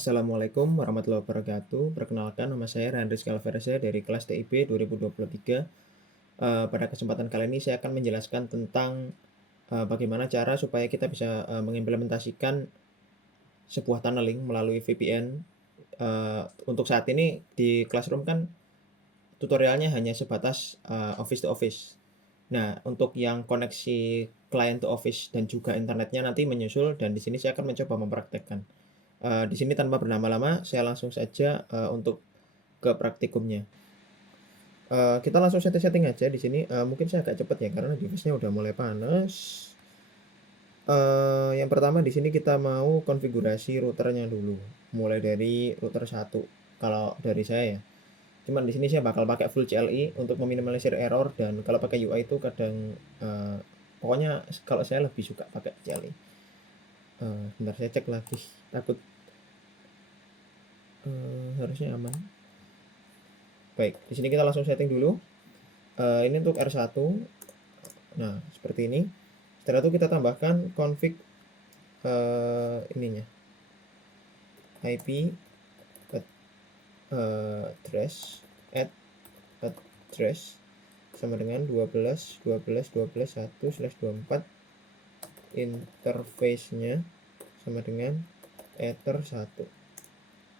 Assalamualaikum warahmatullahi wabarakatuh. Perkenalkan nama saya Randris Calverse dari kelas TIB 2023. Pada kesempatan kali ini saya akan menjelaskan tentang bagaimana cara supaya kita bisa mengimplementasikan sebuah tunneling melalui VPN. Untuk saat ini di Classroom kan tutorialnya hanya sebatas office to office. Nah, untuk yang koneksi client to office dan juga internetnya nanti menyusul, dan di sini saya akan mencoba mempraktekkan. Di sini tanpa berlama-lama, saya langsung saja untuk ke praktikumnya. Kita langsung setting-setting aja di sini. Mungkin saya agak cepat ya karena device-nya udah mulai panas. Yang pertama di sini kita mau konfigurasi routernya dulu, mulai dari router 1 kalau dari saya ya. Cuman di sini saya bakal pakai full CLI untuk meminimalisir error, dan kalau pakai UI itu kadang pokoknya kalau saya lebih suka pakai CLI. Bentar saya cek lagi, takut harusnya aman. Baik, di sini kita langsung setting dulu. Ini untuk R1. Nah, seperti ini. Setelah itu kita tambahkan config ininya. IP address address sama dengan 12.12.12.1/24. Interface-nya sama dengan ether 1.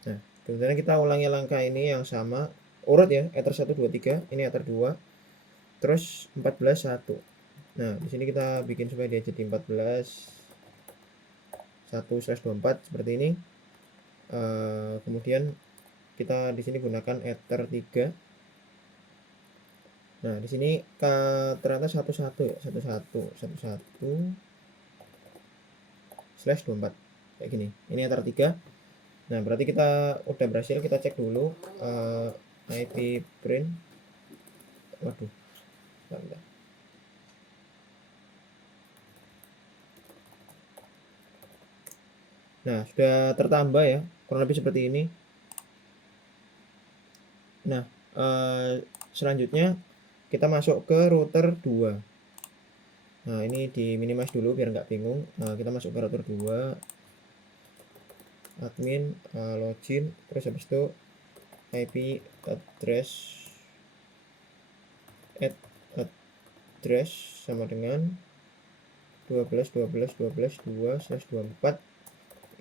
Nah, kemudian kita ulangi langkah ini yang sama, urut ya, ether 1 2 3, ini ether 2, terus 14 1. Nah, di sini kita bikin supaya dia jadi 14 1/24 seperti ini. Kemudian kita di sini gunakan ether 3. Nah, di sini ternyata 11 ya, 11/24 kayak gini. Ini ether 3. Nah, berarti kita udah berhasil. Kita cek dulu IP print. Waduh, bentar. Nah, sudah tertambah ya, kurang lebih seperti ini. Nah, selanjutnya kita masuk ke router 2. Nah, ini di minimize dulu biar nggak bingung. Nah, kita masuk ke router 2, admin, login, terus habis itu IP address sama dengan 12.12.12.2/24.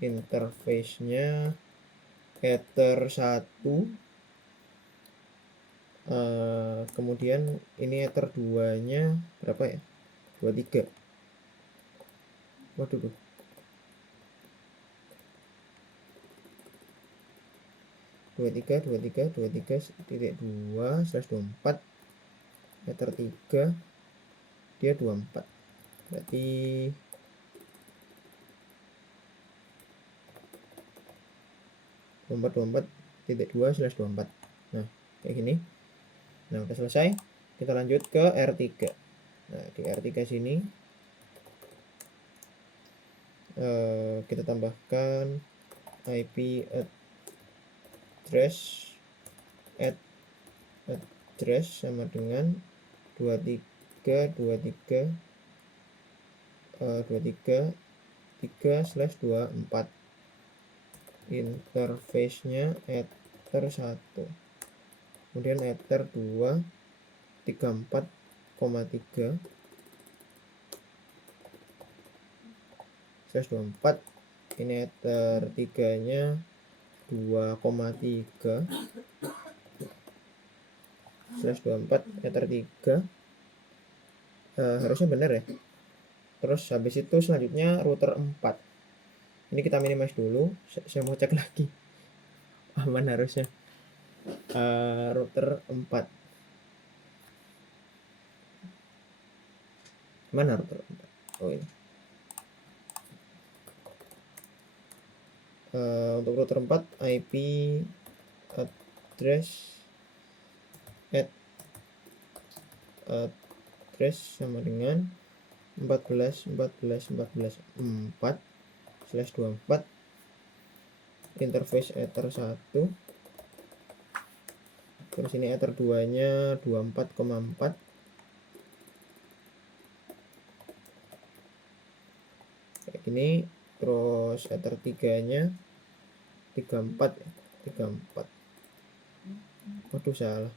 Interface-nya ether 1. Kemudian ini ether 2-nya berapa ya? 23. Waduh tuh. 23.2/24 ether 3, dia 24. Berarti 24.2/24. Nah, kayak gini. Nah, udah selesai. Kita lanjut ke R3. Nah, di R3 sini kita tambahkan IP address sama dengan 23.3/24. Interface-nya ether 1. Kemudian ether 2 34,3/24. Ini ether 3-nya 2,3/24 ether 3. Harusnya benar ya. Terus habis itu selanjutnya router 4. Ini kita minimize dulu. Saya mau cek lagi. Aman harusnya. Router 4. Mana router 4? Oh ini. Untuk router 4 IP address sama dengan 14.14.14.4/24. Interface ether 1. Terus ini ether 2-nya 24,4. Kayak gini. Terus ether 3-nya 34 ya, 34. Waduh, salah.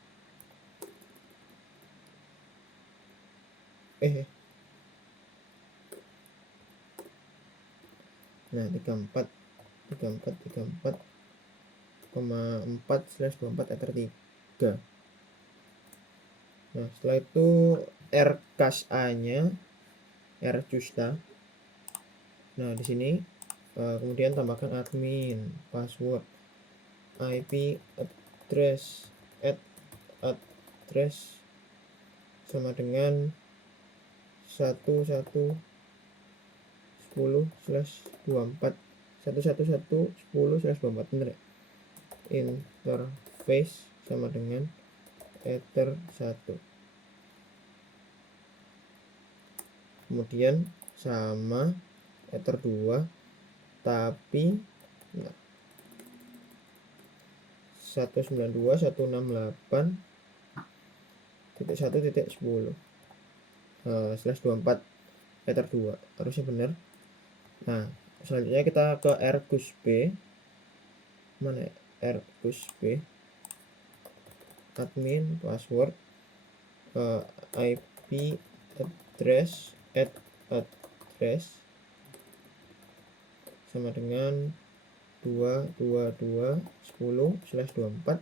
Nah, 34 4/24 ether 3. Nah, setelah itu rcas A-nya, rjusta. Nah, di sini kemudian tambahkan admin, password, IP address, address sama dengan 1110/24 1110/24 bener ya? Interface sama dengan ether 1. Kemudian sama ether 2 tapi 192.168.1.10 ether 2 harusnya benar. Nah, selanjutnya kita ke rcusp. Mana ya? rcusp admin, password, IP address, address sama dengan 222.10/24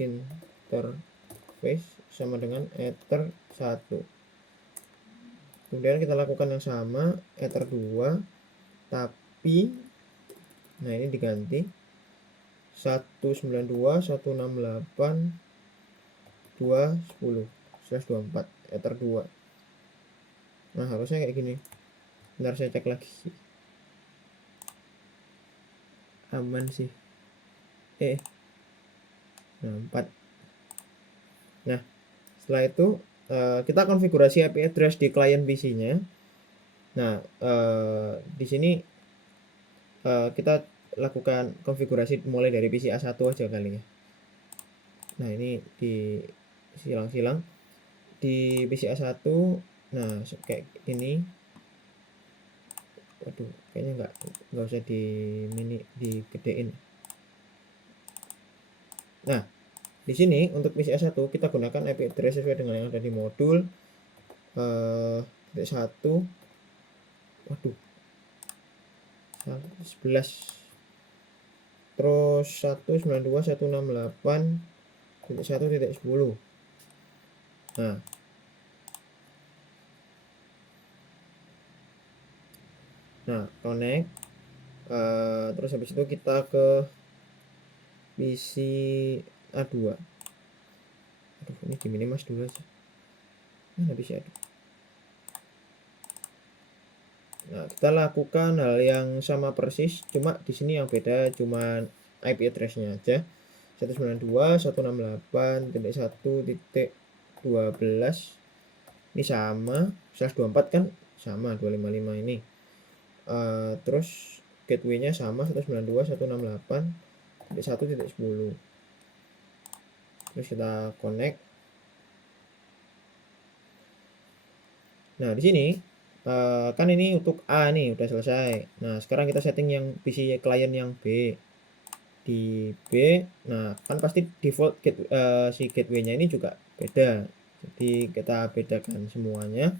interface sama dengan ether 1. Kemudian kita lakukan yang sama ether 2 tapi nah ini diganti 192.168.2.10/24 ether 2. Nah, harusnya kayak gini. Bentar saya cek lagi. Aman sih. Nah, 4. Nah, setelah itu kita konfigurasi IP address di klien PC-nya. Nah, di sini kita lakukan konfigurasi mulai dari PC A1 aja kali ya. Nah, ini di silang-silang di PC A1. Nah, kayak ini. Waduh, kayaknya nggak usah digedein. Nah, di sini untuk PC A1 kita gunakan IP address sesuai dengan yang ada di modul 1. Waduh, 11. Terus 192.168.1.10. Nah, connect. Terus habis itu kita ke PC A2. Aduh, ini di minimas dulu aja. Mana PC A2? Nah, kita lakukan hal yang sama persis, cuma di sini yang beda cuma IP address-nya aja. 192.168.1.12 ini sama, 124 kan sama 255 ini. Terus gateway-nya sama 192.168.1.10. Terus kita connect. Nah, di sini kan ini untuk A nih udah selesai. Nah, sekarang kita setting yang PC klien yang B. Di B, nah kan pasti default si gateway-nya ini juga beda. Jadi kita bedakan semuanya.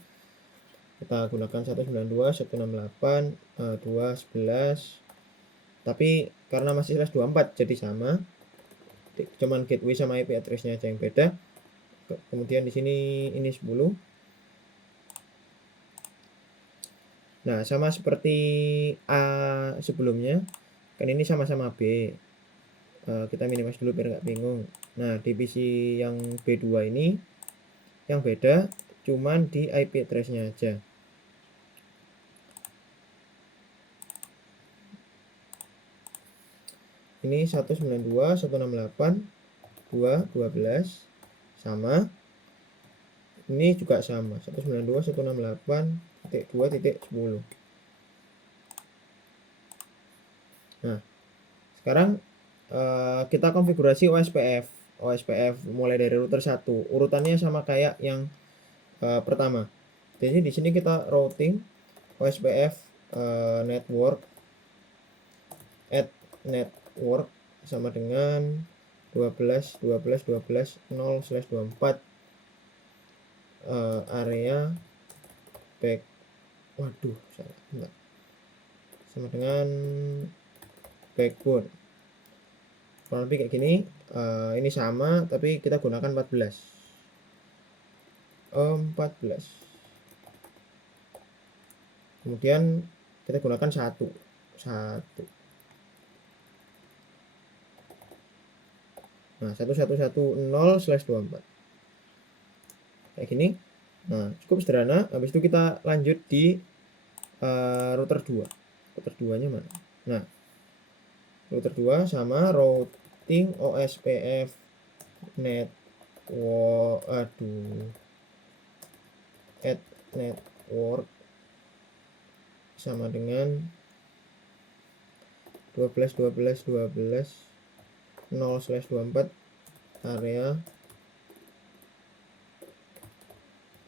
Kita gunakan 192.168.2.11. Tapi karena masih 124 jadi sama. Cuman gateway sama IP address-nya aja yang beda. Kemudian di sini ini 10. Nah, sama seperti A sebelumnya, kan ini sama-sama B. Kita minimas dulu biar nggak bingung. Nah, di PC yang B2 ini yang beda cuman di IP address-nya aja. Ini 192.168.2.12 sama. Ini juga sama, 192.168.2.10. Nah, sekarang kita konfigurasi OSPF mulai dari router 1. Urutannya sama kayak yang pertama. Jadi di sini kita routing OSPF network network sama dengan 12.12.12.0/24 area salah, enggak, sama dengan backbone. Kurang lebih kayak gini. Ini sama tapi kita gunakan 14. Kemudian kita gunakan 1. Nah, 1110/24 kayak gini. Nah, cukup sederhana. Habis itu kita lanjut di router 2. Router 2 nya mana? Nah, router 2 sama routing OSPF network add network sama dengan 12.12.12.0/24 area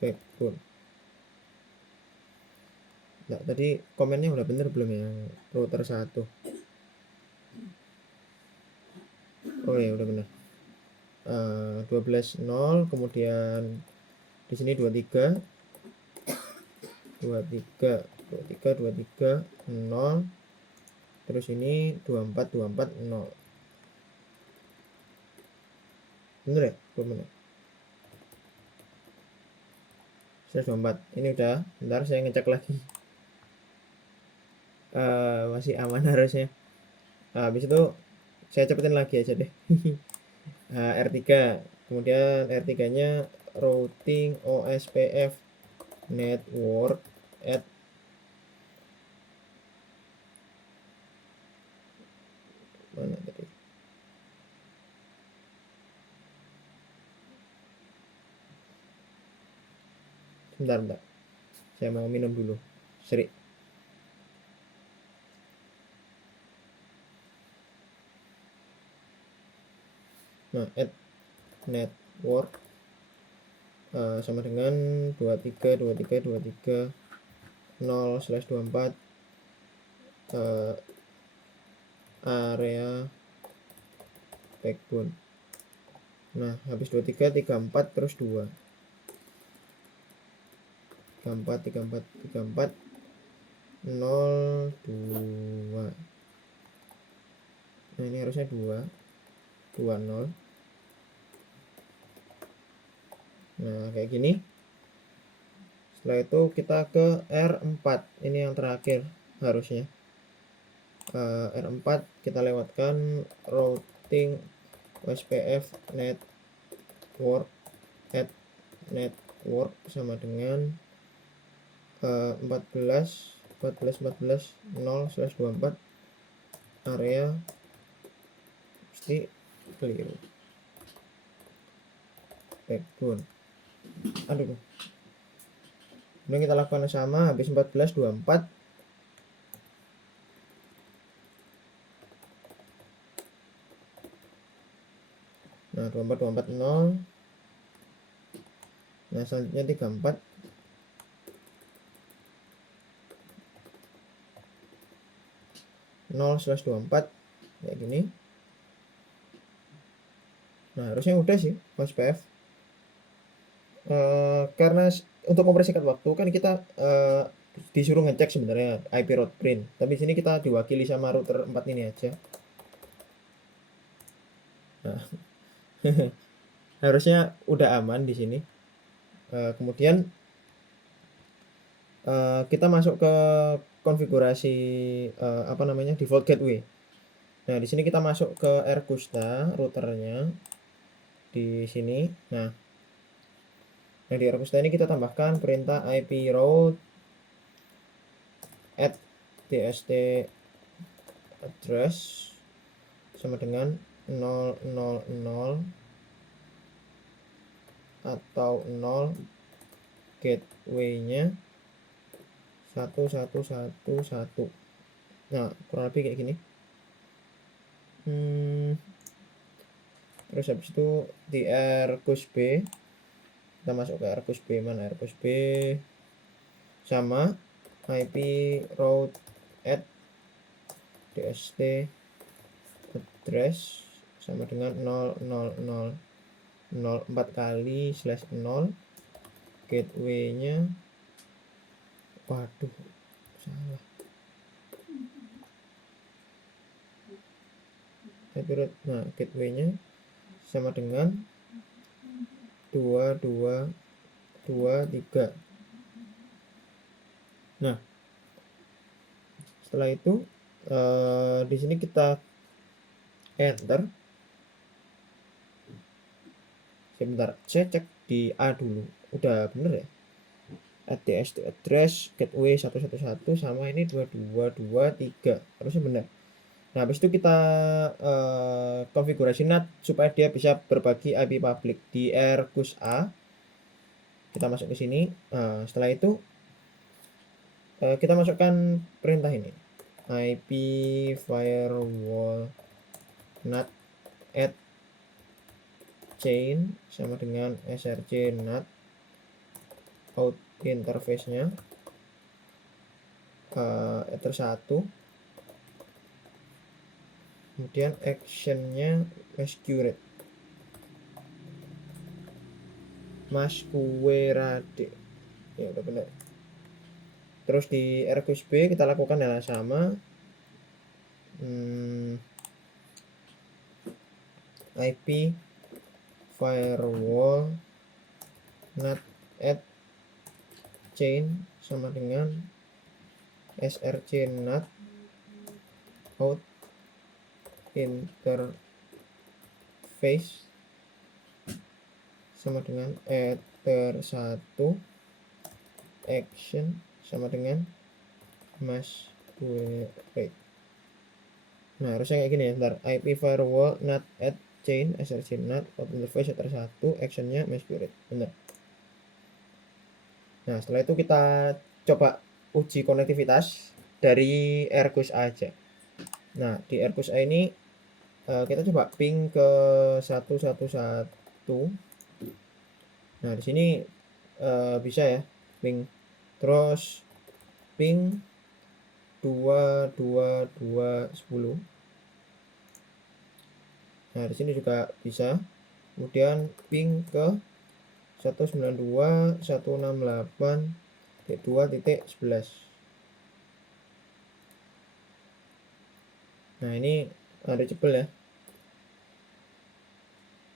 backbone. Nah, tadi komennya udah bener belum ya router 1? Oh ya, udah bener. 12.0, kemudian di sini 23 0, terus ini 24 0. Bener ya? Bener. 124. Ini udah. Bentar saya ngecek lagi. Masih aman harusnya. Habis itu saya cepetin lagi aja deh. R3. Kemudian R3 nya routing OSPF network add mana tadi? Bentar. Saya mau minum dulu. Seri. Nah, add network sama dengan 23.23.23.0/24 area backbone. Nah, habis 23 34 terus 2. 34 0 2. Nah, ini harusnya 2 0. Nah, kayak gini. Setelah itu kita ke R4. Ini yang terakhir harusnya. R4 kita lewatkan routing OSPF network add network sama dengan 14.14.14.0/24 area pasti keliru backbone. Kemudian kita lakukan sama. Habis 14 24. Nah, 24 0. Nah, selanjutnya 34 0/24 kayak gini. Nah, harusnya udah sih OSPF. Karena untuk mempersingkat waktu kan kita disuruh ngecek sebenarnya IP route print, tapi sini kita diwakili sama router 4 ini aja. Nah, harusnya udah aman di sini. Kemudian kita masuk ke konfigurasi default gateway. Nah, di sini kita masuk ke Rkusta routernya di sini. Nah, di Rkusta ini kita tambahkan perintah IP route add dst address sama dengan 000 atau 0 gateway-nya 1111. Nah, kurang lebih kayak gini. Terus habis itu di Rkusb kita masuk ke Rkusb. Mana Rkusb sama IP route add dst address sama dengan 00004 kali /0. Gateway-nya, waduh, salah. Nah, gateway-nya sama dengan 2223. Nah, setelah itu di sini kita enter. Sebentar, saya cek di A dulu. Udah bener ya? ADS to address gateway 111 sama ini 2223. Harusnya benar. Nah, habis itu kita konfigurasi NAT supaya dia bisa berbagi IP public di rkus A. Kita masuk ke sini. Setelah itu kita masukkan perintah ini, IP firewall NAT add chain sama dengan src NAT out interface-nya ether 1, kemudian action-nya masquerade. Ya udah benar. Terus di rkus B kita lakukan hal yang sama. IP firewall NAT add chain sama dengan src NAT out interface sama dengan ether 1 action sama dengan masquerade. Nah, harusnya kayak gini ya. Ntar IP firewall NAT add chain src NAT out interface ether 1 actionnya masquerade. Benar. Nah, setelah itu kita coba uji konektivitas dari rkus A aja. Nah, di rkus A ini kita coba ping ke 111. Nah, di sini bisa ya ping. Terus ping 22210. Nah, di sini juga bisa. Kemudian ping ke 192.168.2.11. Nah, ini reachable ya.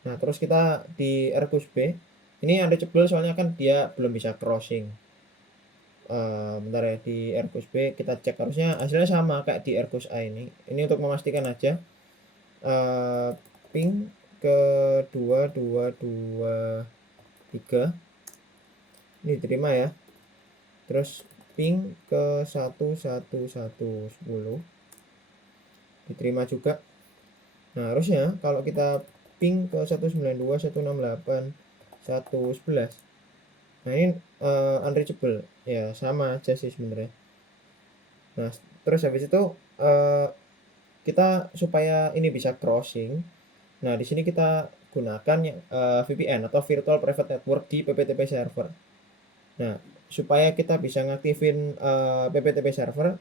Nah, terus kita di rkus B ini unreachable soalnya kan dia belum bisa crossing. Bentar ya, di rkus B kita cek, harusnya hasilnya sama kayak di rkus A ini. Ini untuk memastikan aja. Ping ke 2223 ini diterima ya. Terus ping ke 11110 diterima juga. Nah, harusnya kalau kita ping ke 192.168.111, nah ini unreachable ya, sama aja sih sebenarnya. Nah, terus habis itu kita supaya ini bisa crossing. Nah, di sini kita gunakan VPN atau Virtual Private Network di PPTP server. Nah, supaya kita bisa ngaktifin PPTP server.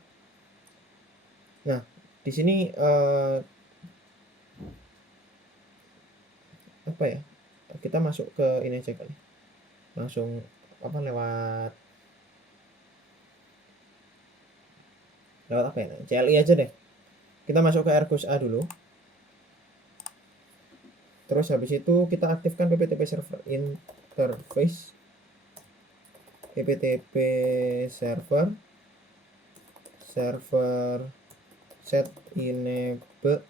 Nah, di sini apa ya? Kita masuk ke ini aja kali. Langsung lewat apa ya? CLI aja deh. Kita masuk ke rkus A dulu. Terus habis itu kita aktifkan PPTP server interface. PPTP server set enable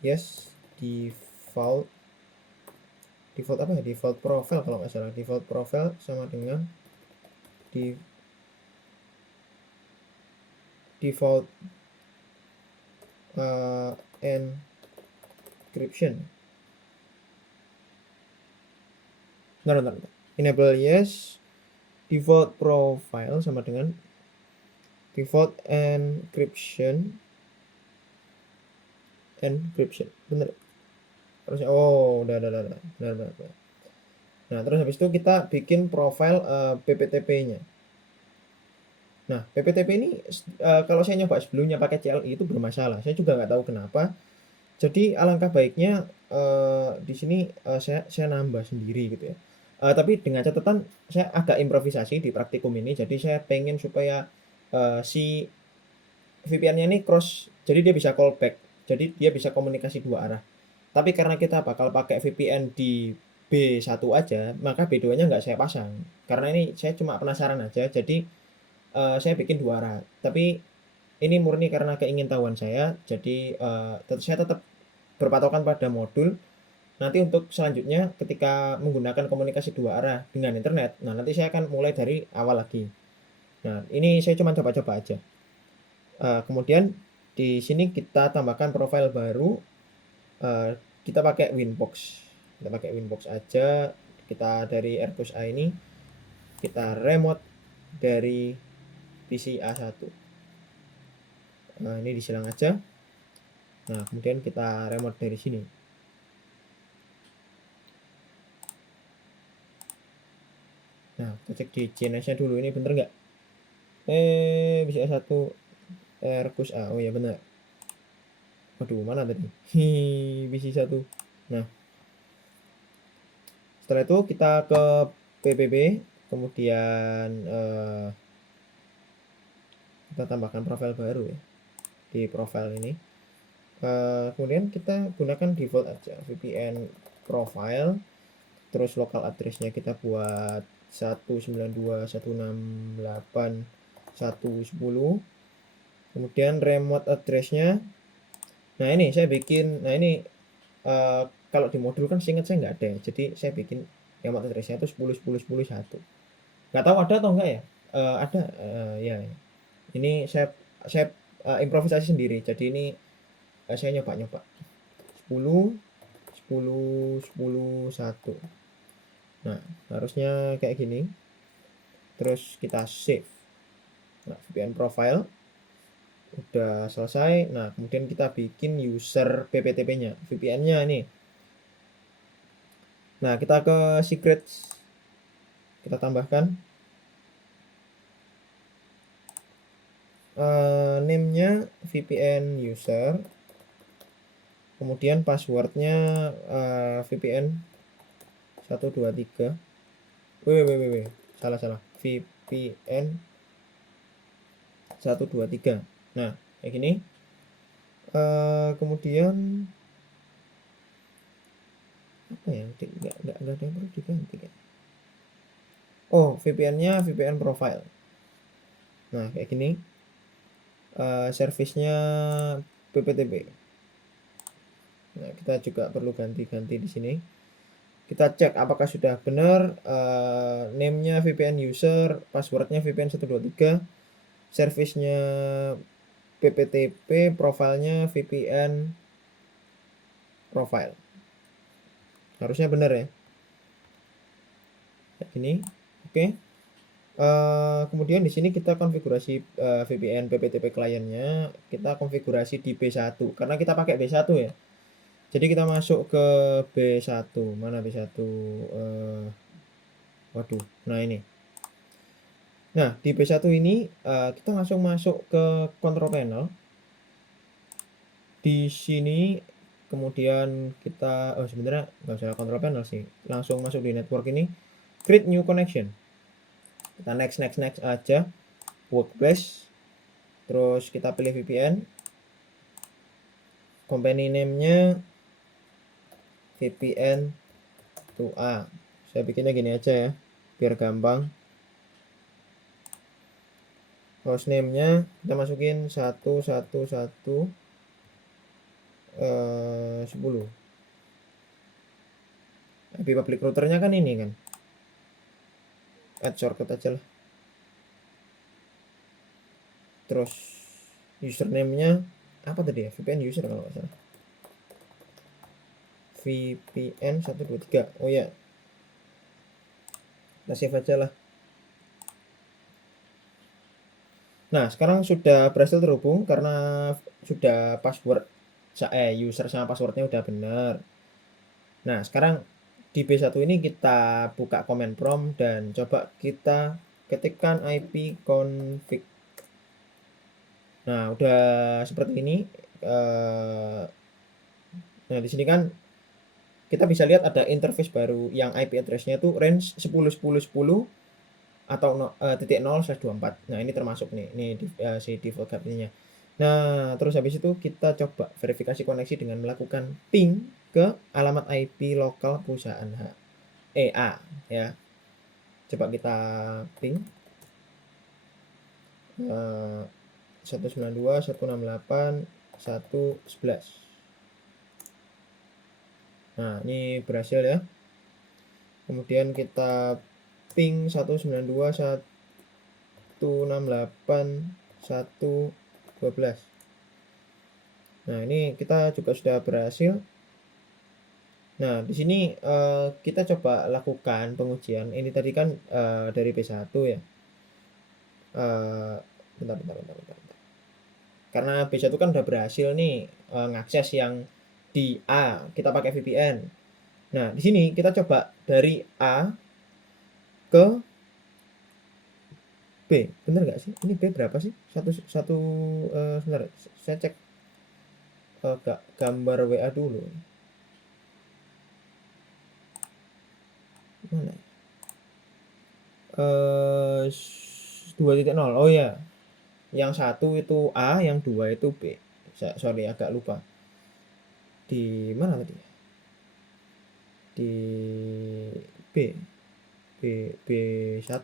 yes default apa ya, default profile kalau nggak salah. Default profile sama dengan default encryption. Bentar. Enable yes default profile sama dengan default encryption. Bener harusnya. Udah. Benar. Nah, terus habis itu kita bikin profile PPTP-nya. Nah, PPTP ini kalau saya nyoba sebelumnya pakai CLI itu bermasalah. Saya juga nggak tahu kenapa. Jadi alangkah baiknya, di sini, saya nambah sendiri gitu ya. Tapi dengan catatan saya agak improvisasi di praktikum ini, jadi saya pengen supaya, si VPN-nya ini cross, jadi dia bisa callback, jadi dia bisa komunikasi dua arah. Tapi karena kita bakal pakai VPN di B1 aja, maka B2-nya nggak saya pasang. Karena ini saya cuma penasaran aja, jadi, saya bikin dua arah. Tapi ini murni karena keingintahuan saya, jadi, saya tetap berpatokan pada modul. Nanti untuk selanjutnya ketika menggunakan komunikasi dua arah dengan internet, nah nanti saya akan mulai dari awal lagi. Nah, ini saya cuma coba-coba aja. Kemudian di sini kita tambahkan profil baru, eee, kita pakai Winbox. Kita pakai Winbox aja, kita dari AirPods A ini, kita remote dari PC A1. Nah, ini disilang aja. Nah, kemudian kita remote dari sini. Nah, kita cek di CNS-nya dulu, ini bener nggak? PC A1, AirPods A, oh ya bener. Waduh, mana tadi? PC1. Nah, setelah itu kita ke PBB, kemudian, kita tambahkan profil baru ya, di profile ini. Kemudian kita gunakan default aja, VPN profile, terus local address-nya kita buat 192.168.110, kemudian remote address-nya, nah ini saya bikin, nah ini, kalau di modul kan seingat saya nggak ada ya, jadi saya bikin remote address-nya itu 10.10.10.1. Nggak tahu ada atau enggak ya? Ada, ya. Ini saya, improvisasi sendiri, jadi ini, saya nyoba-nyoba. 10, 10, 10, 1. Nah, harusnya kayak gini. Terus kita save. Nah, VPN profile udah selesai. Nah, kemudian kita bikin user PPTP-nya, VPN-nya ini. Nah, kita ke secrets, kita tambahkan, name-nya VPN user, kemudian passwordnya, VPN 123. Wih, salah, VPN 123. Nah, kayak gini. Kemudian apa ya? Nggak ada yang perlu diganti kan? Oh, VPN-nya VPN profile. Nah, kayak gini. Servisnya PPTP. Nah, kita juga perlu ganti-ganti di sini. Kita cek apakah sudah benar, name-nya VPN user, passwordnya VPN 123, servisnya PPTP, profilnya VPN profile. Harusnya benar ya. Kayak gini. Oke. Kemudian di sini kita konfigurasi, VPN PPTP kliennya, kita konfigurasi di B1 karena kita pakai B1 ya. Jadi kita masuk ke B1. Mana B1? Waduh, nah ini. Nah, di B1 ini, kita langsung masuk ke control panel. Di sini kemudian kita, sebenarnya nggak usah control panel sih, langsung masuk di network ini, create new connection. Kita next aja, workplace, terus kita pilih VPN, company name-nya VPN to A. Saya bikinnya gini aja ya, biar gampang. Hostname-nya kita masukin 111 10. IP public routernya kan ini kan, add shortcut aja lah. Terus username-nya apa tadi ya, VPN user kalau nggak salah, VPN 123. Oh ya, kita save aja lah. Nah, sekarang sudah berhasil terhubung karena sudah user sama passwordnya udah benar. Nah, sekarang di B1 ini kita buka command prompt dan coba kita ketikkan IP config. Nah, udah seperti ini. Nah, di sini kan kita bisa lihat ada interface baru yang IP address-nya itu range 10.10.10 atau titik 0/24. Nah, ini termasuk nih, ini si default gateway-nya. Nah, terus habis itu kita coba verifikasi koneksi dengan melakukan ping ke alamat IP lokal perusahaan A ya. Coba kita ping 192.168.1.11. Nah, ini berhasil ya. Kemudian kita ping 192.168.1.12. Nah, ini kita juga sudah berhasil. Nah, di sini kita coba lakukan pengujian. Ini tadi kan dari B1 ya. Bentar. Karena B1 kan udah berhasil nih ngakses yang di A, kita pakai VPN. Nah, di sini kita coba dari A ke B. Bener nggak sih? Ini B berapa sih? Sebentar, saya cek gambar WA dulu. Mana? 2.0. Oh ya. Yang satu itu A, yang dua itu B. Sorry, agak lupa. Di mana tadi? Di B1.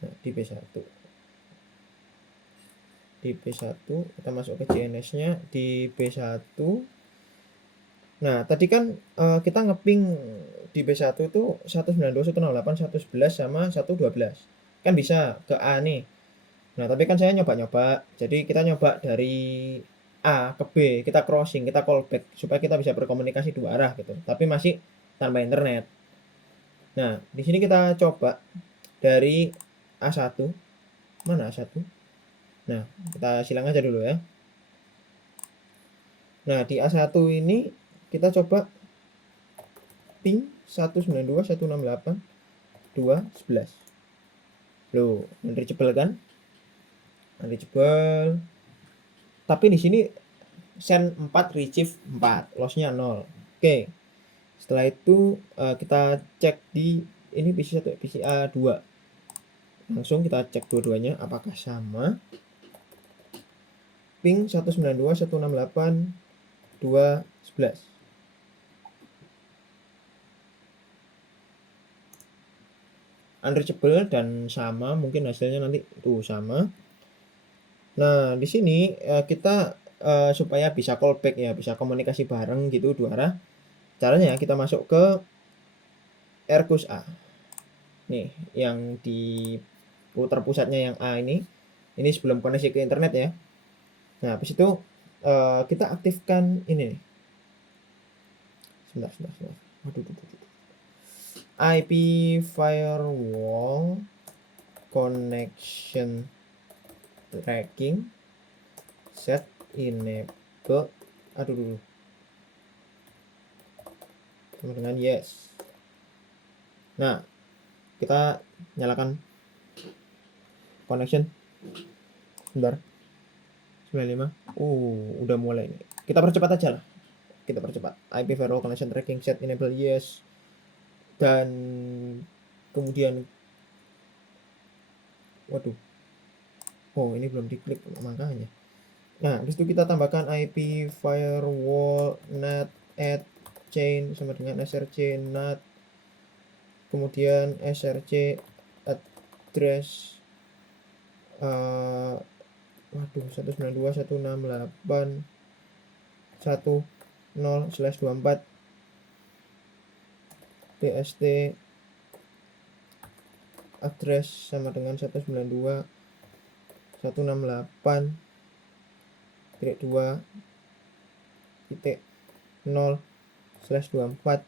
Nah, di B1. Di B1 kita masuk ke JNS-nya di B1. Nah, tadi kan kita ngeping di B1 itu 192.168.1.11 sama 1.12. Kan bisa ke A nih. Nah, tapi kan saya nyoba-nyoba. Jadi kita nyoba dari A ke B, kita crossing, kita callback supaya kita bisa berkomunikasi dua arah gitu. Tapi masih tanpa internet. Nah, di sini kita coba dari A1. Mana A1? Nah, kita silang aja dulu ya. Nah, di A1 ini kita coba ping 192.168.2.11. Loh, unreachable kan? Unreachable. Tapi di sini send 4, retrieve 4, loss-nya 0. Oke. Setelah itu kita cek di ini PC1, PCA2. Langsung kita cek dua-duanya apakah sama. Ping 192.168.2.11. Unreachable dan sama, mungkin hasilnya nanti tuh sama. Nah, di sini kita supaya bisa callback ya, bisa komunikasi bareng gitu dua arah. Caranya kita masuk ke Airbus A. Nih, yang di terpusatnya yang A ini sebelum koneksi ke internet ya. Nah, habis itu kita aktifkan ini nih. Sebentar. Waduh. IP firewall connection tracking set enable. Sama dengan yes. Nah, kita nyalakan connection. Sebentar. 95. Udah mulai nih. Kita percepat aja lah. Kita percepat. IP firewall connection tracking set enable yes. Dan kemudian waduh. Oh, ini belum diklik makanya. Nah, habis itu kita tambahkan IP firewall NAT add chain sama dengan src NAT. Kemudian src address 192.168.1.0/24 DST address sama dengan 192.168.2.0/24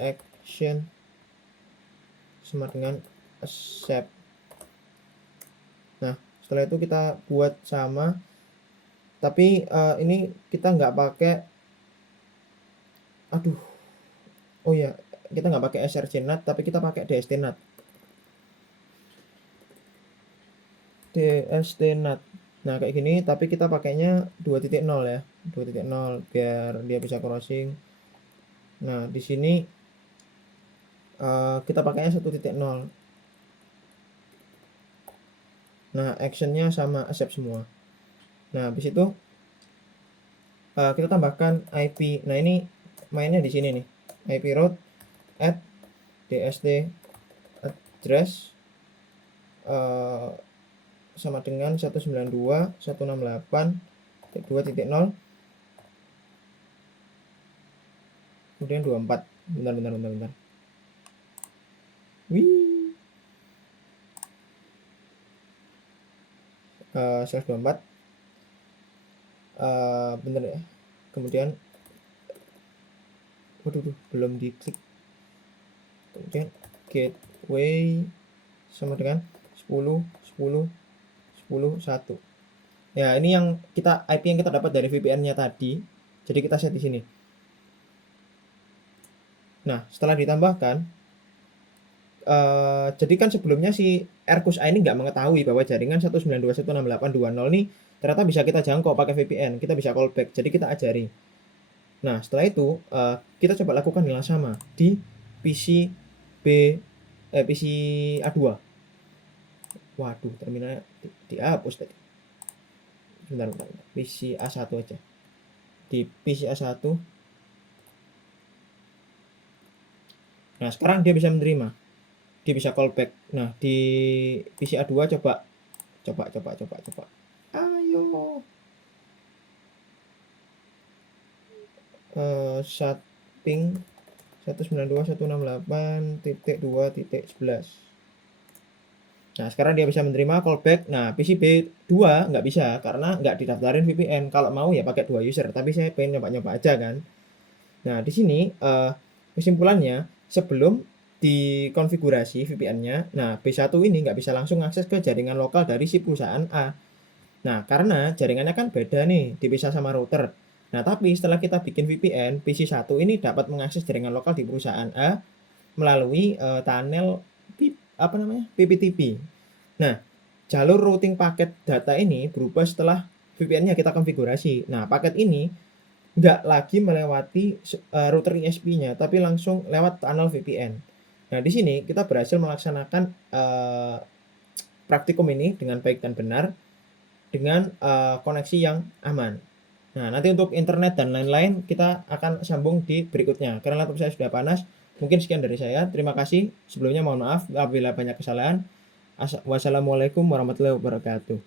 action sama dengan accept. Nah, setelah itu kita buat sama, tapi ini kita nggak pakai kita nggak pakai src NAT, tapi kita pakai DST NAT. Nah, kayak gini, tapi kita pakainya 2.0 ya. 2.0 biar dia bisa crossing. Nah, di sini kita pakainya 1.0. Nah, actionnya sama accept semua. Nah, habis itu kita tambahkan IP. Nah, ini mainnya di sini nih. IP route add dst address sama dengan 192.168.2.0 kemudian 24. Bentar. Wih. Slash 24. Bener ya. Kemudian waduh, belum diklik. Kemudian gateway sama dengan 10 10 10 1. Ya, ini yang IP yang kita dapat dari VPN-nya tadi. Jadi kita set di sini. Nah, setelah ditambahkan, jadi kan sebelumnya si Erkus A ini nggak mengetahui bahwa jaringan 192.168.2.0 ini ternyata bisa kita jangkau pakai VPN. Kita bisa callback. Jadi kita ajari. Nah, setelah itu kita coba lakukan hal yang sama di PC A2. Waduh, terminalnya dihapus tadi. Bentar. PC A1 aja. Di PC A1. Nah, sekarang dia bisa menerima. Dia bisa callback. Nah, di PC A2 coba. Ayo. Ping 192.168.2.11. Nah, sekarang dia bisa menerima callback. Nah, PC B2 nggak bisa karena nggak didaftarin VPN. Kalau mau ya pakai 2 user, tapi saya pengen nyoba-nyoba aja kan. Nah, di sini kesimpulannya sebelum dikonfigurasi VPN-nya, nah B1 ini nggak bisa langsung akses ke jaringan lokal dari si perusahaan A. Nah, karena jaringannya kan beda nih, dipisah sama router. Nah, tapi setelah kita bikin VPN, PC1 ini dapat mengakses jaringan lokal di perusahaan A melalui tunnel PPTP. Nah, jalur routing paket data ini berubah setelah VPN-nya kita konfigurasi. Nah, paket ini nggak lagi melewati router ISP-nya, tapi langsung lewat tunnel VPN. Nah, di sini kita berhasil melaksanakan praktikum ini dengan baik dan benar dengan koneksi yang aman. Nah, nanti untuk internet dan lain-lain kita akan sambung di berikutnya. Karena laptop saya sudah panas. Mungkin sekian dari saya. Terima kasih. Sebelumnya mohon maaf apabila banyak kesalahan. Wassalamualaikum warahmatullahi wabarakatuh.